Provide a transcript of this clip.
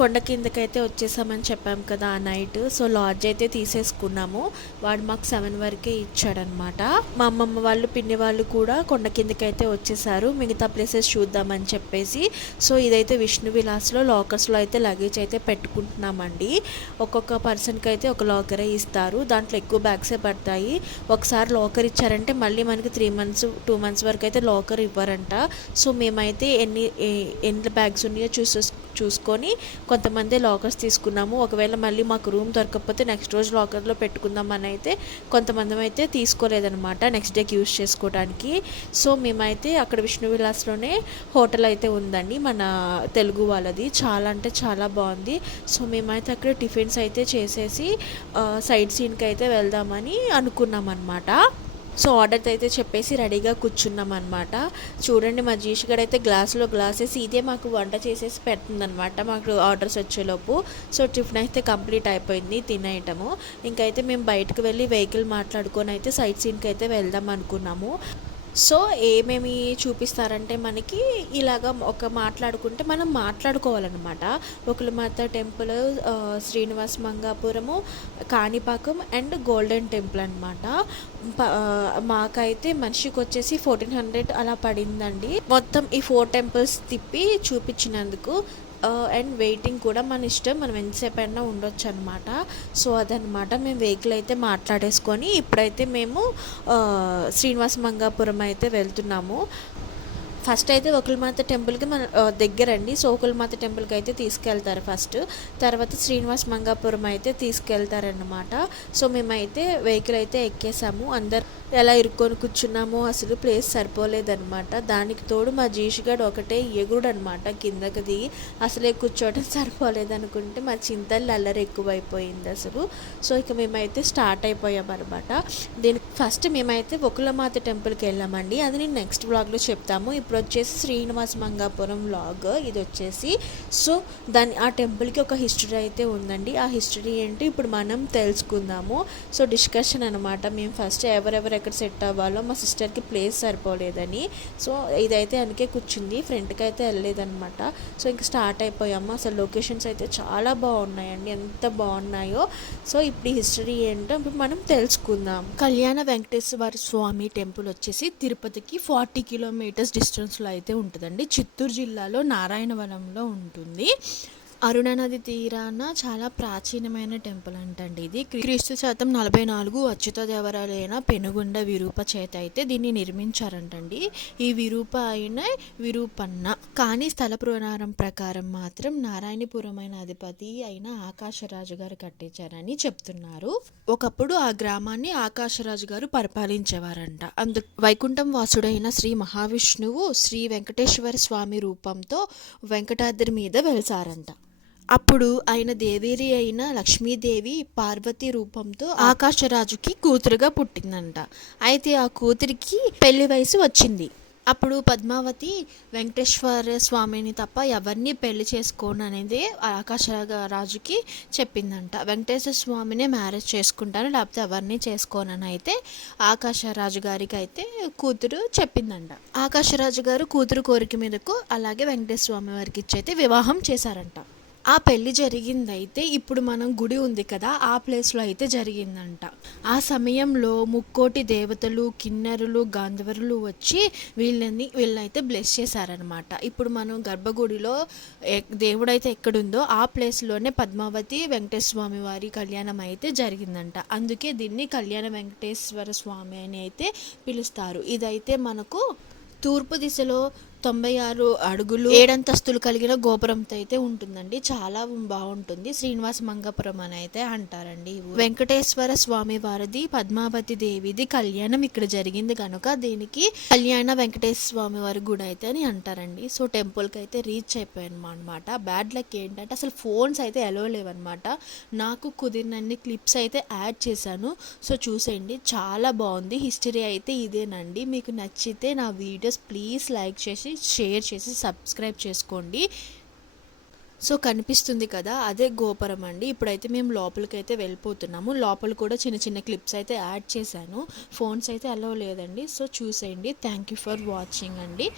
కొండ కిందకైతే వచ్చేసామని చెప్పాం కదా ఆ నైట్. సో లాడ్జ్ అయితే తీసేసుకున్నాము. వాడు మాకు 7 వరకే ఇచ్చాడనమాట. మా అమ్మమ్మ వాళ్ళు పిన్ని వాళ్ళు కూడా కొండ కిందకైతే వచ్చేసారు మిగతా ప్లేసెస్ చూద్దామని చెప్పేసి. సో ఇదైతే విష్ణు విలాస్లో లాకర్స్లో అయితే లగేజ్ అయితే పెట్టుకుంటున్నామండి. ఒక్కొక్క పర్సన్కి అయితే ఒక లాకరే ఇస్తారు. దాంట్లో ఎక్కువ బ్యాగ్సే పడతాయి. ఒకసారి లాకర్ ఇచ్చారంటే మళ్ళీ మనకి 3 మంత్స్ 2 మంత్స్ వరకు అయితే లాకర్ ఇవ్వరంట. సో మేమైతే ఎన్ని బ్యాగ్స్ ఉన్నాయో చూసుకొని కొంతమంది లాకర్స్ తీసుకున్నాము. ఒకవేళ మళ్ళీ మాకు రూమ్ దొరకకపోతే నెక్స్ట్ రోజు లాకర్లో పెట్టుకుందామని అయితే కొంతమంది అయితే తీసుకోలేదనమాట నెక్స్ట్ డేకి యూజ్ చేసుకోవడానికి. సో మేమైతే అక్కడ విష్ణు విలాస్లోనే హోటల్ అయితే ఉందండి మన తెలుగు వాళ్ళది. చాలా అంటే చాలా బాగుంది. సో మేమైతే అక్కడ టిఫిన్స్ అయితే చేసేసి సైడ్ సీన్కి అయితే వెళ్దామని అనుకున్నాం అనమాట. సో ఆర్డర్ అయితే చెప్పేసి రెడీగా కూర్చున్నాం అనమాట. చూడండి మా జీష్ గడ అయితే గ్లాసులో గ్లాసెస్ ఇదే మాకు వంట చేసేసి పెడుతుందనమాట మాకు ఆర్డర్స్ వచ్చేలోపు. సో టిఫిన్ అయితే కంప్లీట్ అయిపోయింది తినేయటము. ఇంకైతే మేము బయటకు వెళ్ళి వెహికల్ మాట్లాడుకొని అయితే సైట్ సీన్కి అయితే వెళ్దాం అనుకున్నాము. సో ఏమేమి చూపిస్తారంటే మనకి ఇలాగ ఒక మాట్లాడుకుంటే మనం మాట్లాడుకోవాలన్నమాట. ఒకలమాత temple, Srinivasa Mangapuram, Kanipakam and golden temple అనమాట. మాకైతే మనిషికి వచ్చేసి 1400 అలా పడిందండి. మొత్తం ఈ 4 టెంపుల్స్ తిప్పి చూపించినందుకు. అండ్ వెయిటింగ్ కూడా మన ఇష్టం, మనం ఎంతసేపు అయినా ఉండొచ్చు అనమాట. సో అదనమాట మేము వెహికల్ అయితే మాట్లాడేసుకొని ఇప్పుడైతే మేము శ్రీనివాస మంగాపురం అయితే వెళ్తున్నాము. ఫస్ట్ అయితే ఒకలమాత టెంపుల్కి మన దగ్గరండి. సో ఒకలమాత టెంపుల్కి అయితే తీసుకెళ్తారు ఫస్ట్, తర్వాత శ్రీనివాస మంగాపురం అయితే తీసుకెళ్తారనమాట. సో మేమైతే వెహికల్ అయితే ఎక్కేసాము. అందరు ఎలా ఇరుక్కొని కూర్చున్నామో అసలు ప్లేస్ సరిపోలేదనమాట. దానికి తోడు మా జీషుగాడు ఒకటే ఎగురుడు అనమాట కిందకి దిగి. అసలే కూర్చోవడం సరిపోలేదనుకుంటే మా చింతలు అల్లరి ఎక్కువైపోయింది అసలు. సో ఇక మేమైతే స్టార్ట్ అయిపోయామన్నమాట. దీనికి ఫస్ట్ మేమైతే ఒకలమాత టెంపుల్కి వెళ్ళామండి. అది నేను నెక్స్ట్ వ్లాగ్లో చెప్తాము. ఇప్పుడు వచ్చేసి శ్రీనివాస మంగాపురం వ్లాగ్ ఇది వచ్చేసి. సో ఆ టెంపుల్కి ఒక హిస్టరీ అయితే ఉందండి. ఆ హిస్టరీ ఏంటి ఇప్పుడు మనం తెలుసుకుందాము. సో డిస్కషన్ అనమాట. మేము ఫస్ట్ ఎవరెవరు ఎక్కడ సెట్ అవ్వాలో, మా సిస్టర్కి ప్లేస్ సరిపోలేదని. సో ఇదైతే అందుకే కూర్చుంది, ఫ్రంట్కి అయితే వెళ్ళలేదనమాట. సో ఇంక స్టార్ట్ అయిపోయాము. అసలు లొకేషన్స్ అయితే చాలా బాగున్నాయండి, ఎంత బాగున్నాయో. సో ఇప్పుడు ఈ హిస్టరీ ఏంటో ఇప్పుడు మనం తెలుసుకుందాం. కళ్యాణ వెంకటేశ్వర స్వామి టెంపుల్ వచ్చేసి తిరుపతికి 40 కిలోమీటర్స్ డిస్టెన్స్లో అయితే ఉంటుందండి. చిత్తూరు జిల్లాలో నారాయణవనంలో ఉంటుంది. అరుణ నది తీరాన చాలా ప్రాచీనమైన టెంపుల్ అంటండి ఇది. క్రీస్తు శకం 44 అచ్యుతదేవరాయల పెనుగొండ విరూప చేత అయితే దీన్ని నిర్మించారంటండి. ఈ విరూప అయిన విరూపన్న కానీ స్థల పురాణం ప్రకారం మాత్రం నారాయణపురమైన అధిపతి అయిన ఆకాశరాజు గారు కట్టించారని చెప్తున్నారు. ఒకప్పుడు ఆ గ్రామాన్ని ఆకాశరాజు గారు పరిపాలించేవారంట. వైకుంఠం వాసుడైన శ్రీ మహావిష్ణువు శ్రీ వెంకటేశ్వర స్వామి రూపంతో వెంకటాద్రి మీద వెలిసారంట. అప్పుడు ఆయన దేవేరి అయిన లక్ష్మీదేవి పార్వతి రూపంతో ఆకాశరాజుకి కూతురుగా పుట్టిందంట. అయితే ఆ కూతురికి పెళ్లి వయసు వచ్చింది. అప్పుడు పద్మావతి వెంకటేశ్వర స్వామిని తప్ప ఎవరిని పెళ్లి చేసుకోను అనేది ఆకాశరాజుకి చెప్పిందంట. వెంకటేశ్వర స్వామినే మ్యారేజ్ చేసుకుంటాను, లేకపోతే ఎవరిని చేసుకోనని అయితే ఆకాశరాజు గారికి అయితే కూతురు చెప్పిందంట. ఆకాశరాజు గారు కూతురు కోరిక మీదకు అలాగే వెంకటేశ్వర స్వామి వారికి ఇచ్చి అయితే వివాహం చేశారంట. ఆ పెళ్లి జరిగిందైతే ఇప్పుడు మనం గుడి ఉంది కదా ఆ ప్లేస్లో అయితే జరిగిందంట. ఆ సమయంలో 3 దేవతలు, కిన్నెరులు, గాంధర్వులు వచ్చి వీళ్ళైతే బ్లెస్ చేశారనమాట. ఇప్పుడు మనం గర్భగుడిలో దేవుడైతే ఎక్కడుందో ఆ ప్లేస్లోనే పద్మావతి వెంకటేశ్వర స్వామి వారి కళ్యాణం అయితే జరిగిందంట. అందుకే దీన్ని కళ్యాణ వెంకటేశ్వర స్వామి అని అయితే పిలుస్తారు. ఇదైతే మనకు తూర్పు దిశలో 96 అడుగులు 7 అంతస్తులు కలిగిన గోపురంతో అయితే ఉంటుందండి. చాలా బాగుంటుంది. శ్రీనివాస మంగాపురం అని అయితే అంటారండి. వెంకటేశ్వర స్వామి వారిది పద్మావతి దేవిది కళ్యాణం ఇక్కడ జరిగింది కనుక దీనికి కళ్యాణ వెంకటేశ్వర స్వామి వారి గుడి అయితే అని అంటారండి. సో టెంపుల్కి అయితే రీచ్ అయిపోయాను అనమాట. బ్యాడ్ లక్ ఏంటంటే అసలు ఫోన్స్ అయితే అలో లేవన్నమాట. నాకు కుదిరినన్ని క్లిప్స్ అయితే యాడ్ చేశాను. సో చూసేయండి, చాలా బాగుంది. హిస్టరీ అయితే ఇదేనండి. మీకు నచ్చితే నా వీడియోస్ ప్లీజ్ లైక్ చేసి షేర్ చేసి సబ్స్క్రైబ్ చేసుకోండి. సో కనిపిస్తుంది కదా అదే గోపురం అండి. ఇప్పుడైతే మేము లోపలికి అయితే వెళ్ళిపోతున్నాము. లోపల కూడా చిన్న చిన్న క్లిప్స్ అయితే యాడ్ చేశాను. ఫోన్స్ అయితే అలో లేదండి. సో చూసేయండి. థ్యాంక్ యూ ఫర్ వాచింగ్ అండి.